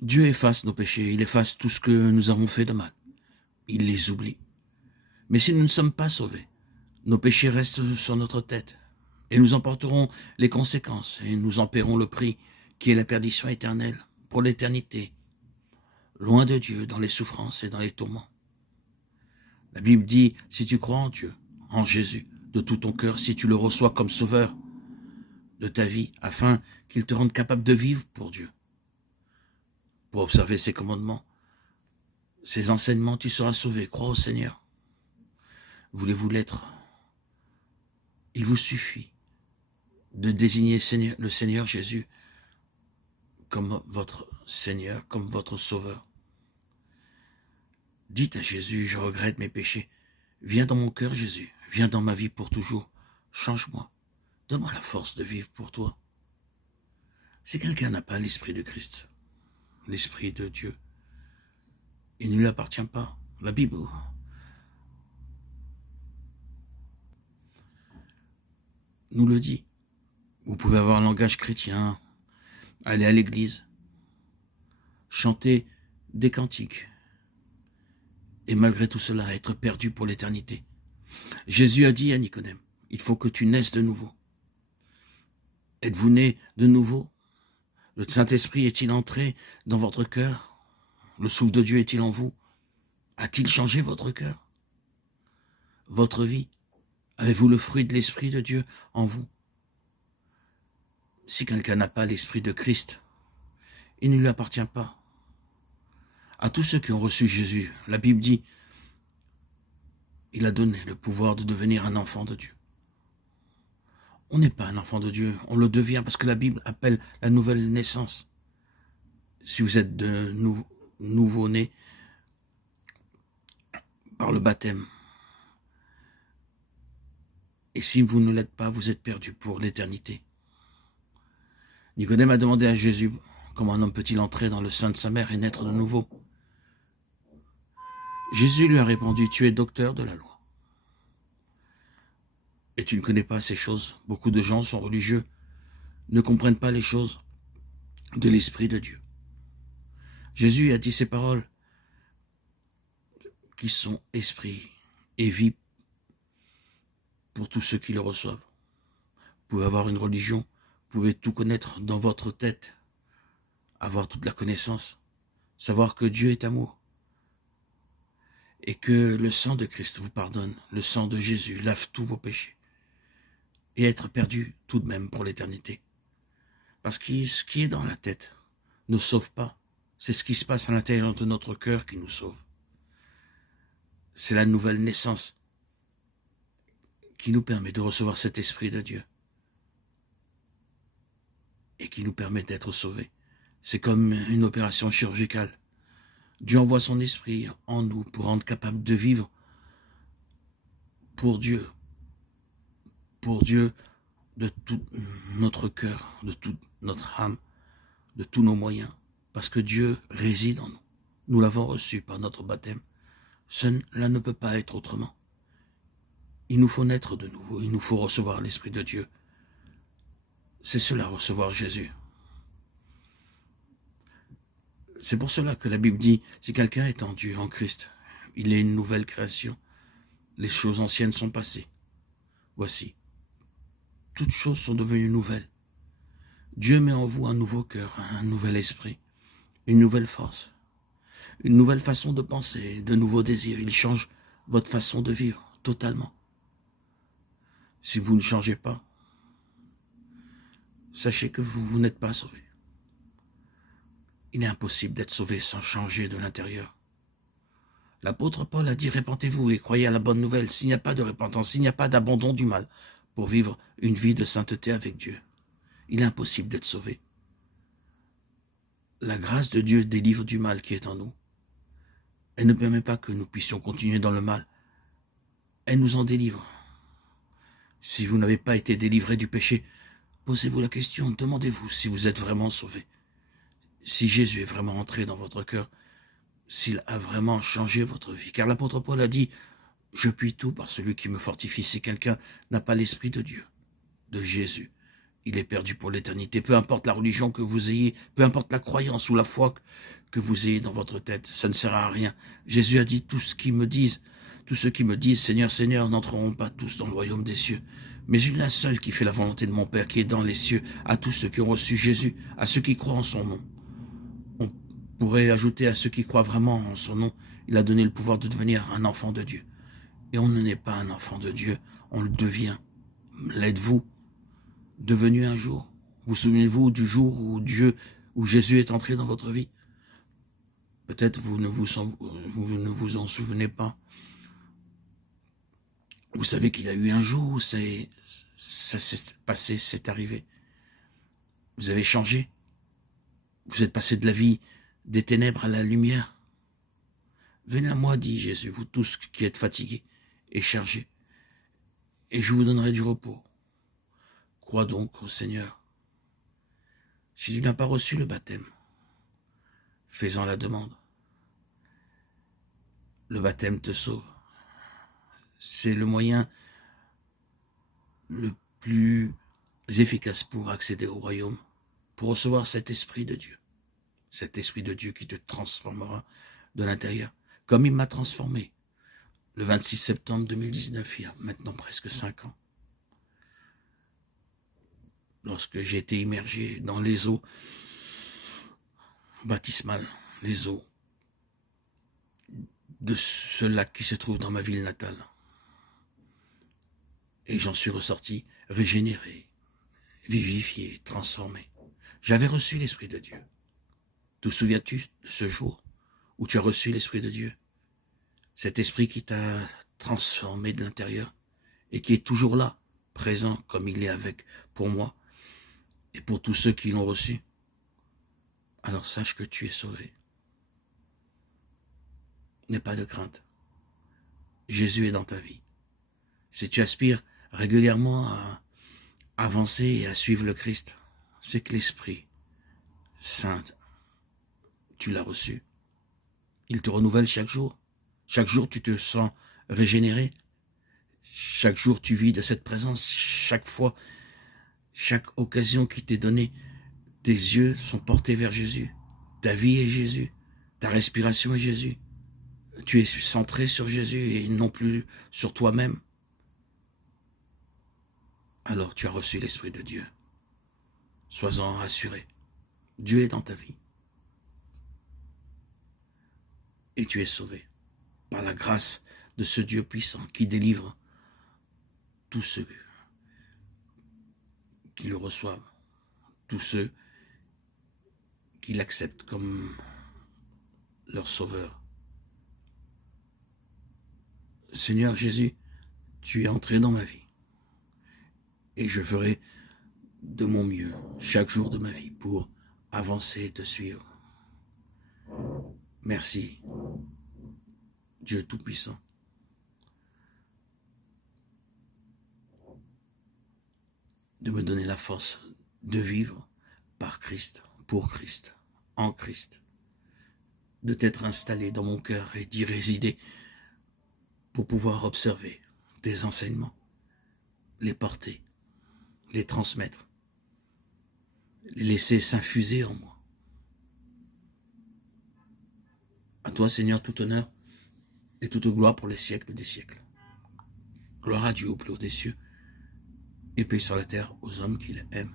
Dieu efface nos péchés, il efface tout ce que nous avons fait de mal. Il les oublie. Mais si nous ne sommes pas sauvés, nos péchés restent sur notre tête et nous en porterons les conséquences et nous en paierons le prix qui est la perdition éternelle pour l'éternité, loin de Dieu, dans les souffrances et dans les tourments. La Bible dit, si tu crois en Dieu, en Jésus, de tout ton cœur, si tu le reçois comme sauveur de ta vie, afin qu'il te rende capable de vivre pour Dieu, pour observer ses commandements, ses enseignements, tu seras sauvé. Crois au Seigneur. Voulez-vous l'être? Il vous suffit de désigner le Seigneur Jésus comme votre Seigneur, comme votre Sauveur. Dites à Jésus, je regrette mes péchés. Viens dans mon cœur, Jésus. Viens dans ma vie pour toujours. Change-moi. Donne-moi la force de vivre pour toi. Si quelqu'un n'a pas l'Esprit de Christ, l'Esprit de Dieu, il ne lui appartient pas. La Bible nous le dit. Vous pouvez avoir un langage chrétien, aller à l'église, chanter des cantiques, et malgré tout cela, être perdu pour l'éternité. Jésus a dit à Nicodème, il faut que tu naisses de nouveau. Êtes-vous né de nouveau? Le Saint-Esprit est-il entré dans votre cœur? Le souffle de Dieu est-il en vous? A-t-il changé votre cœur? Votre vie? Avez-vous le fruit de l'Esprit de Dieu en vous? Si quelqu'un n'a pas l'Esprit de Christ, il ne lui appartient pas. À tous ceux qui ont reçu Jésus, la Bible dit, il a donné le pouvoir de devenir un enfant de Dieu. On n'est pas un enfant de Dieu, on le devient parce que la Bible appelle la nouvelle naissance. Si vous êtes de nouveau-né par le baptême, et si vous ne l'êtes pas, vous êtes perdu pour l'éternité. Nicodème a demandé à Jésus, comment un homme peut-il entrer dans le sein de sa mère et naître de nouveau? Jésus lui a répondu, tu es docteur de la loi. Et tu ne connais pas ces choses. Beaucoup de gens sont religieux, ne comprennent pas les choses de l'Esprit de Dieu. Jésus a dit ces paroles qui sont esprit et vie pour tous ceux qui le reçoivent. Vous pouvez avoir une religion, vous pouvez tout connaître dans votre tête, avoir toute la connaissance, savoir que Dieu est amour et que le sang de Christ vous pardonne, le sang de Jésus lave tous vos péchés et être perdu tout de même pour l'éternité. Parce que ce qui est dans la tête ne sauve pas, c'est ce qui se passe à l'intérieur de notre cœur qui nous sauve. C'est la nouvelle naissance qui nous permet de recevoir cet Esprit de Dieu et qui nous permet d'être sauvés. C'est comme une opération chirurgicale. Dieu envoie son Esprit en nous pour rendre capable de vivre pour Dieu de tout notre cœur, de toute notre âme, de tous nos moyens, parce que Dieu réside en nous. Nous l'avons reçu par notre baptême. Cela ne peut pas être autrement. Il nous faut naître de nouveau, il nous faut recevoir l'Esprit de Dieu. C'est cela, recevoir Jésus. C'est pour cela que la Bible dit, si quelqu'un est en Dieu, en Christ, il est une nouvelle création. Les choses anciennes sont passées. Voici, toutes choses sont devenues nouvelles. Dieu met en vous un nouveau cœur, un nouvel esprit, une nouvelle force, une nouvelle façon de penser, de nouveaux désirs. Il change votre façon de vivre totalement. Si vous ne changez pas, sachez que vous n'êtes pas sauvé. Il est impossible d'être sauvé sans changer de l'intérieur. L'apôtre Paul a dit, répentez-vous et croyez à la bonne nouvelle. S'il n'y a pas de repentance, s'il n'y a pas d'abandon du mal pour vivre une vie de sainteté avec Dieu, il est impossible d'être sauvé. La grâce de Dieu délivre du mal qui est en nous. Elle ne permet pas que nous puissions continuer dans le mal. Elle nous en délivre. Si vous n'avez pas été délivré du péché, posez-vous la question, demandez-vous si vous êtes vraiment sauvé. Si Jésus est vraiment entré dans votre cœur, s'il a vraiment changé votre vie. Car l'apôtre Paul a dit, je puis tout par celui qui me fortifie. Si quelqu'un n'a pas l'Esprit de Dieu, de Jésus, il est perdu pour l'éternité. Peu importe la religion que vous ayez, peu importe la croyance ou la foi que vous ayez dans votre tête, ça ne sert à rien. Jésus a dit, tous ceux qui me disent, Seigneur, Seigneur, n'entreront pas tous dans le royaume des cieux. Mais il y en a un seul qui fait la volonté de mon Père qui est dans les cieux, à tous ceux qui ont reçu Jésus, à ceux qui croient en son nom. On pourrait ajouter à ceux qui croient vraiment en son nom, il a donné le pouvoir de devenir un enfant de Dieu. Et on n'est pas un enfant de Dieu, on le devient. L'êtes-vous devenu un jour? Vous souvenez-vous du jour où Jésus est entré dans votre vie? Peut-être vous ne vous en souvenez pas. Vous savez qu'il y a eu un jour où ça s'est passé, c'est arrivé. Vous avez changé. Vous êtes passé de la vie des ténèbres à la lumière. Venez à moi, dit Jésus, vous tous qui êtes fatigués et chargés, et je vous donnerai du repos. Crois donc au Seigneur. Si tu n'as pas reçu le baptême, fais-en la demande. Le baptême te sauve. C'est le moyen le plus efficace pour accéder au royaume, pour recevoir cet esprit de Dieu. Cet esprit de Dieu qui te transformera de l'intérieur, comme il m'a transformé le 26 septembre 2019, il y a maintenant presque 5 ans. Lorsque j'ai été immergé dans les eaux baptismales, les eaux de ce lac qui se trouve dans ma ville natale. Et j'en suis ressorti régénéré, vivifié, transformé. J'avais reçu l'Esprit de Dieu. Te souviens-tu de ce jour où tu as reçu l'Esprit de Dieu? Cet Esprit qui t'a transformé de l'intérieur et qui est toujours là, présent comme il est avec pour moi et pour tous ceux qui l'ont reçu. Alors sache que tu es sauvé. N'aie pas de crainte. Jésus est dans ta vie. Si tu aspires régulièrement à avancer et à suivre le Christ, c'est que l'Esprit Saint, tu l'as reçu. Il te renouvelle chaque jour. Chaque jour, tu te sens régénéré. Chaque jour, tu vis de cette présence. Chaque fois, chaque occasion qui t'est donnée, tes yeux sont portés vers Jésus. Ta vie est Jésus. Ta respiration est Jésus. Tu es centré sur Jésus et non plus sur toi-même. Alors tu as reçu l'Esprit de Dieu. Sois-en rassuré. Dieu est dans ta vie. Et tu es sauvé par la grâce de ce Dieu puissant qui délivre tous ceux qui le reçoivent, tous ceux qui l'acceptent comme leur sauveur. Seigneur Jésus, tu es entré dans ma vie et je ferai de mon mieux chaque jour de ma vie pour avancer et te suivre. Merci, Dieu Tout-Puissant. De me donner la force de vivre par Christ, pour Christ, en Christ. De t'être installé dans mon cœur et d'y résider pour pouvoir observer tes enseignements, les porter, les transmettre, les laisser s'infuser en moi. À toi, Seigneur, tout honneur et toute gloire pour les siècles des siècles. Gloire à Dieu au plus haut des cieux, et paix sur la terre aux hommes qui l'aiment.